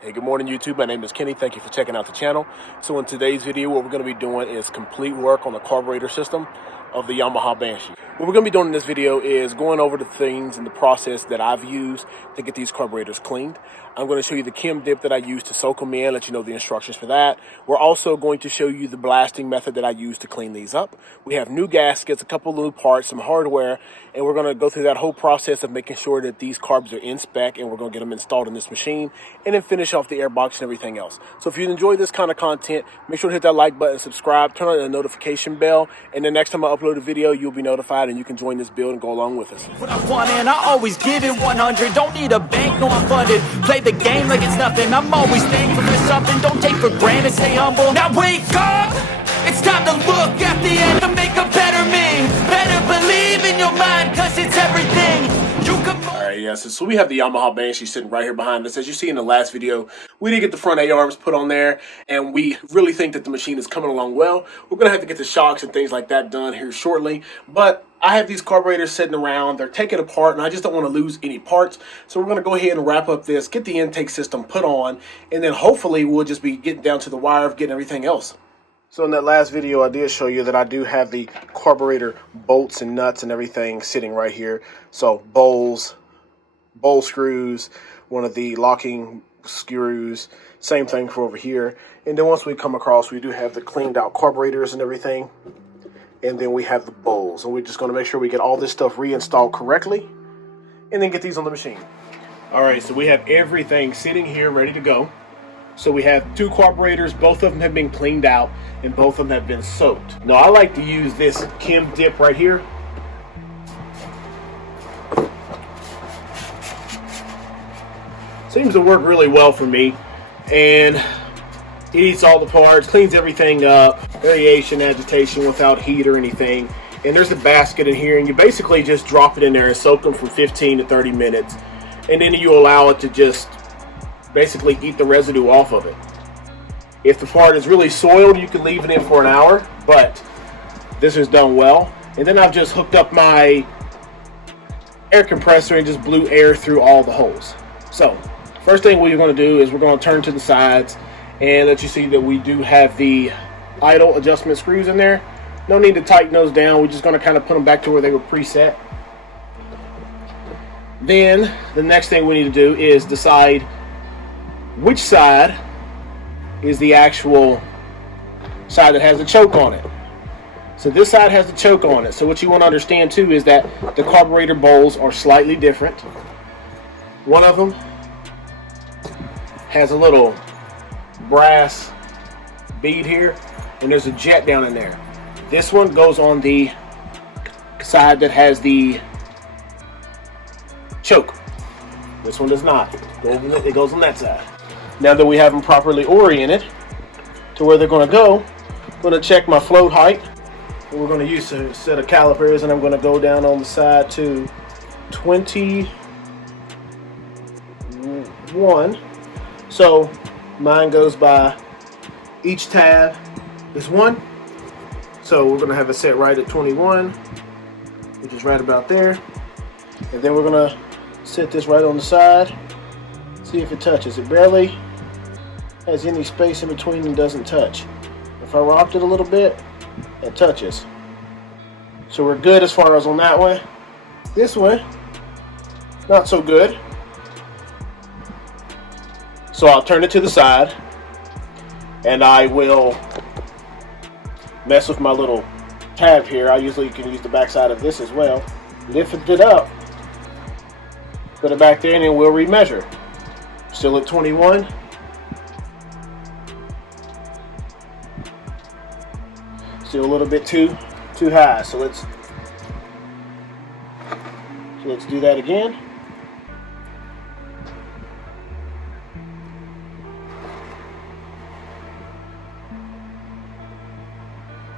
Hey, good morning, YouTube. My name is Kenny. Thank you for checking out the channel. So in today's video, what we're going to be doing is complete work on the carburetor system of the Yamaha Banshee. What we're going to be doing in this video is going over the things and the process that I've used to get these carburetors cleaned. I'm going to show you the chem dip that I use to soak them in, let you know the instructions for that. We're also going to show you the blasting method that I use to clean these up. We have new gaskets, a couple of new parts, some hardware, and we're going to go through that whole process of making sure that these carbs are in spec, and we're going to get them installed in this machine, and then finish off the airbox and everything else. So if you enjoy this kind of content, make sure to hit that like button, subscribe, turn on the notification bell, and the next time I upload a video, you'll be notified and you can join this build and go along with us. What I want and I always give it 100. Don't need a bank, no I'm funded. Play the game like it's nothing. I'm always thankful for something. Don't take for granted, stay humble. Now wake up! It's time to look at the end to make a better me. Better believe in your mind, cause it's everything. You can... Alright, yes, so we have the Yamaha Banshee sitting right here behind us. As you see in the last video, we did get the front A-arms put on there, and we really think that the machine is coming along well. We're going to have to get the shocks and things like that done here shortly, but I have these carburetors sitting around. They're taken apart, and I just don't want to lose any parts. So we're going to go ahead and wrap up this, get the intake system put on, and then hopefully we'll just be getting down to the wire of getting everything else. So in that last video, I did show you that I do have the carburetor bolts and nuts and everything sitting right here. So bowl screws, one of the locking screws, same thing for over here. And then once we come across, we do have the cleaned out carburetors and everything. And then we have the bowls. And we're just going to make sure we get all this stuff reinstalled correctly and then get these on the machine. All right, so we have everything sitting here ready to go. So we have two carburetors, both of them have been cleaned out and both of them have been soaked. Now I like to use this chem dip right here. Seems to work really well for me, and it eats all the parts, cleans everything up, variation, agitation without heat or anything. And there's a basket in here, and you basically just drop it in there and soak them for 15 to 30 minutes, and then you allow it to just basically eat the residue off of it. If the part is really soiled, you can leave it in for an hour, but this is done well. And then I've just hooked up my air compressor and just blew air through all the holes. So first thing we're going to do is we're going to turn to the sides and let you see that we do have the idle adjustment screws in there. No need to tighten those down. We're just going to kind of put them back to where they were preset. Then the next thing we need to do is decide which side is the actual side that has the choke on it. So this side has the choke on it. So what you want to understand too is that the carburetor bowls are slightly different. One of them has a little brass bead here, and there's a jet down in there. This one goes on the side that has the choke. This one does not. It goes on that side. Now that we have them properly oriented to where they're going to go, I'm going to check my float height. We're going to use a set of calipers, and I'm going to go down on the side to 21. So mine goes by each tab is 1. So we're going to have it set right at 21, which is right about there. And then we're going to set this right on the side. See if it touches. It barely has any space in between and doesn't touch. If I rocked it a little bit, it touches. So we're good as far as on that one. This one, not so good. So I'll turn it to the side, and I will mess with my little tab here. I usually can use the back side of this as well. Lift it up, put it back there, and then we'll remeasure. Still at 21. Still a little bit too high. So let's do that again.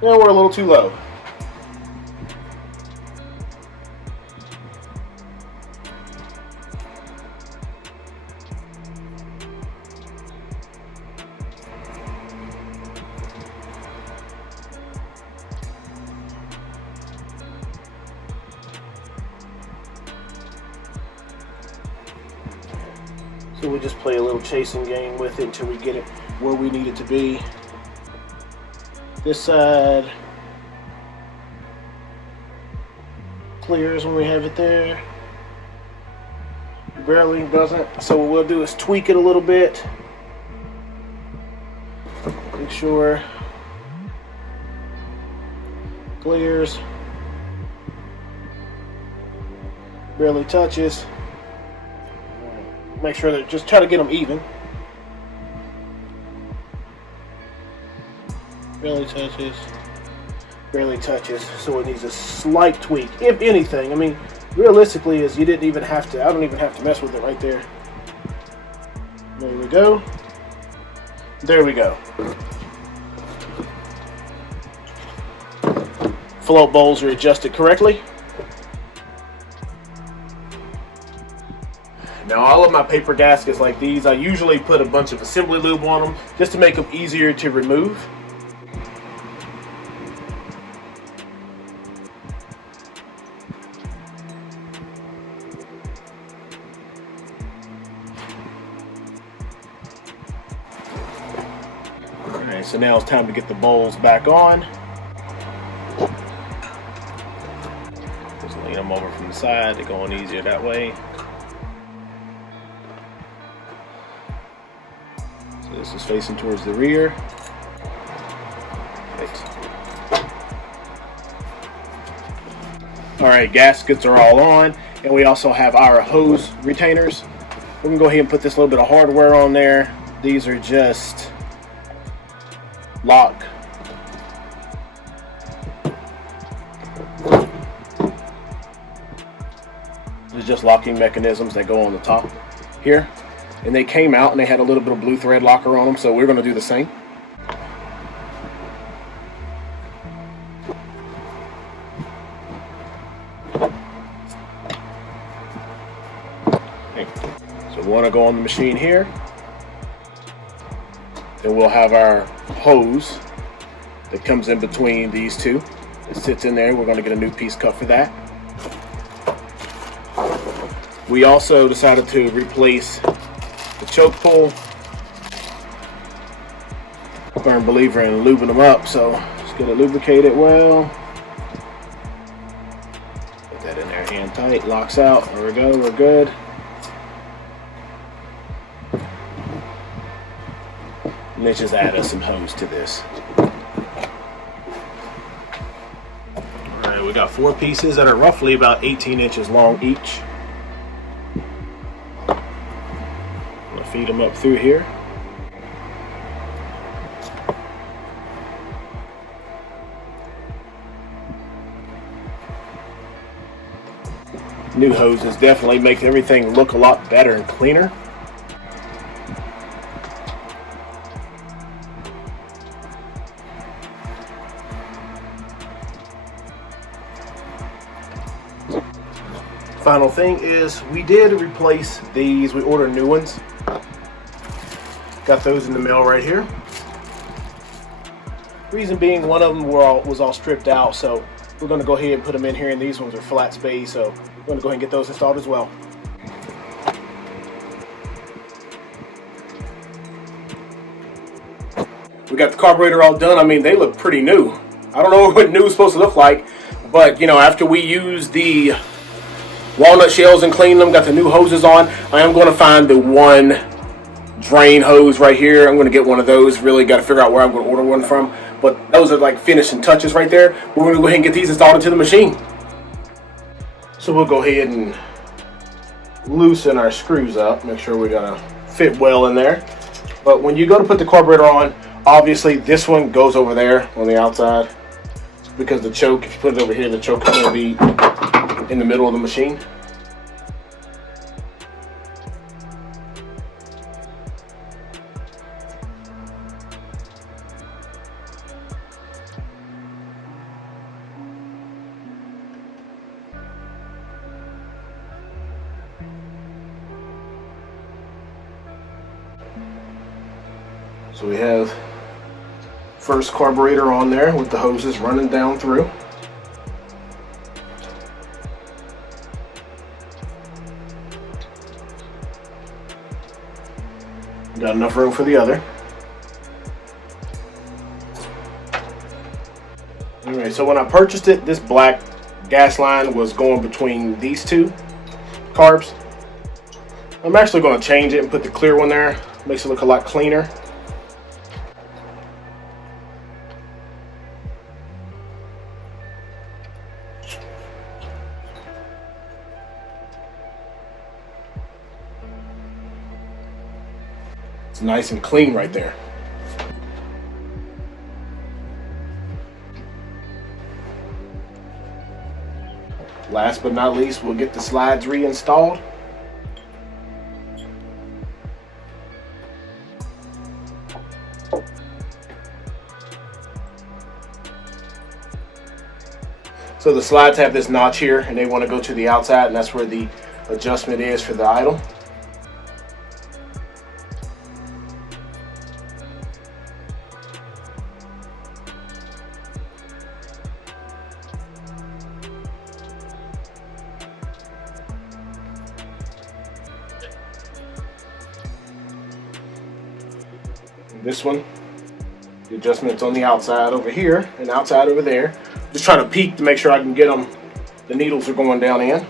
Now we're a little too low. So we just play a little chasing game with it until we get it where we need it to be. This side clears when we have it there. Barely doesn't. So what we'll do is tweak it a little bit. Make sure clears. Barely touches. Make sure that just try to get them even. Barely touches. Barely touches. So it needs a slight tweak, if anything. I mean, realistically, is you didn't even have to. I don't even have to mess with it right there. There we go. There we go. Float bowls are adjusted correctly. Now all of my paper gaskets like these, I usually put a bunch of assembly lube on them just to make them easier to remove. Alright, so now it's time to get the bowls back on. Just lean them over from the side, they're going easier that way. This is facing towards the rear. Alright, gaskets are all on, and we also have our hose retainers. We can go ahead and put this little bit of hardware on there. These are just lock. There's just locking mechanisms that go on the top here. And they came out and they had a little bit of blue thread locker on them, so we're going to do the same. Okay. So we want to go on the machine here. Then we'll have our hose that comes in between these two. It sits in there. We're going to get a new piece cut for that. We also decided to replace the choke pull. Firm believer in lubing them up, so just gonna lubricate it well. Put that in there, hand tight, locks out. There we go, we're good. And let's just add us some hose to this. Alright, we got 4 pieces that are roughly about 18 inches long each. Feed them up through here. New hoses definitely make everything look a lot better and cleaner. Final thing is we did replace these. We ordered new ones. Got those in the mail right here. Reason being, one of them was all stripped out, so we're going to go ahead and put them in here, and these ones are flat space, so we're going to go ahead and get those installed as well. We got the carburetor all done. I mean, they look pretty new. I don't know what new is supposed to look like, but you know, after we use the walnut shells and clean them, got the new hoses on, I am going to find the one drain hose right here. I'm going to get one of those. Really got to figure out where I'm going to order one from, but those are like finishing touches right there. We're going to go ahead and get these installed into the machine. So we'll go ahead and loosen our screws up, make sure we're going to fit well in there. But when you go to put the carburetor on, obviously this one goes over there on the outside, because the choke, if you put it over here, the choke is going to be in the middle of the machine. So we have first carburetor on there with the hoses running down through. Got enough room for the other. Anyway, so when I purchased it, this black gas line was going between these two carbs. I'm actually going to change it and put the clear one there. Makes it look a lot cleaner. It's nice and clean right there. Last but not least, we'll get the slides reinstalled. So the slides have this notch here, and they want to go to the outside, and that's where the adjustment is for the idle. This one, the adjustment's on the outside over here and outside over there. Just trying to peek to make sure I can get them. The needles are going down in.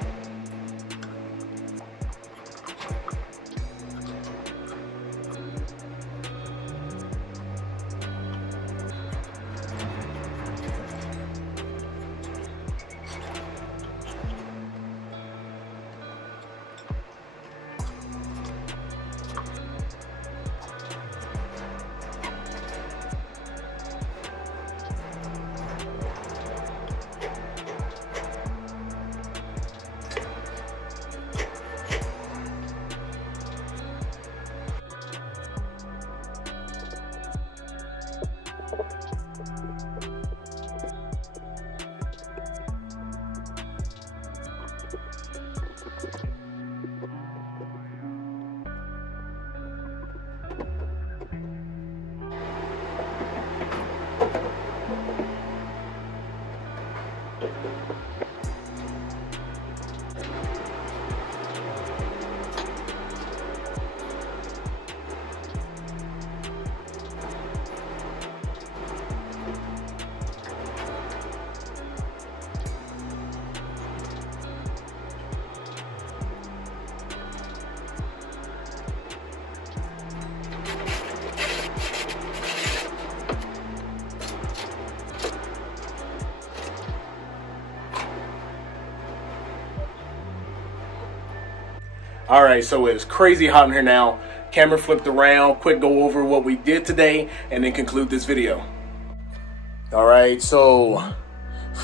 All right, so it's crazy hot in here now. Camera flipped around, quick go over what we did today, and then conclude this video. All right, so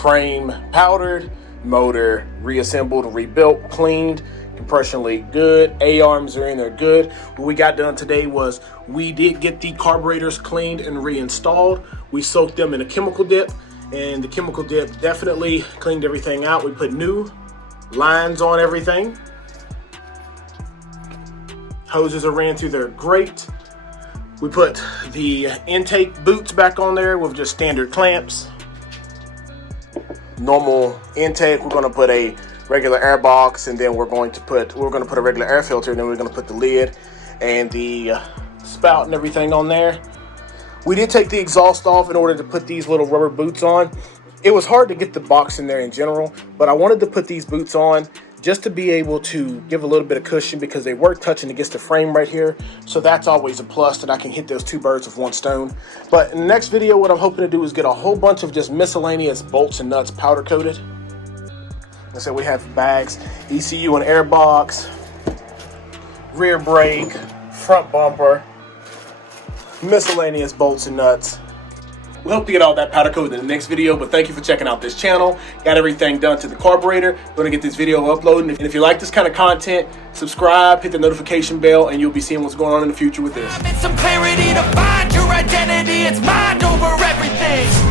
frame powdered, motor reassembled, rebuilt, cleaned, compression leak good, A-arms are in there good. What we got done today was we did get the carburetors cleaned and reinstalled. We soaked them in a chemical dip, and the chemical dip definitely cleaned everything out. We put new lines on everything. Hoses are ran through there great. We put the intake boots back on there with just standard clamps. Normal intake, we're gonna put a regular air box, and then we're gonna put a regular air filter, and then we're gonna put the lid and the spout and everything on there. We did take the exhaust off in order to put these little rubber boots on. It was hard to get the box in there in general, but I wanted to put these boots on just to be able to give a little bit of cushion because they were touching against the frame right here. So that's always a plus that I can hit those two birds with one stone. But in the next video, what I'm hoping to do is get a whole bunch of just miscellaneous bolts and nuts powder coated. Like I said, we have bags, ECU and air box, rear brake, front bumper, miscellaneous bolts and nuts. We hope to get all that powder coated in the next video, but thank you for checking out this channel. Got everything done to the carburetor. Going to get this video uploaded. And if you like this kind of content, subscribe, hit the notification bell, and you'll be seeing what's going on in the future with this. Some clarity to find your identity, it's mind over everything.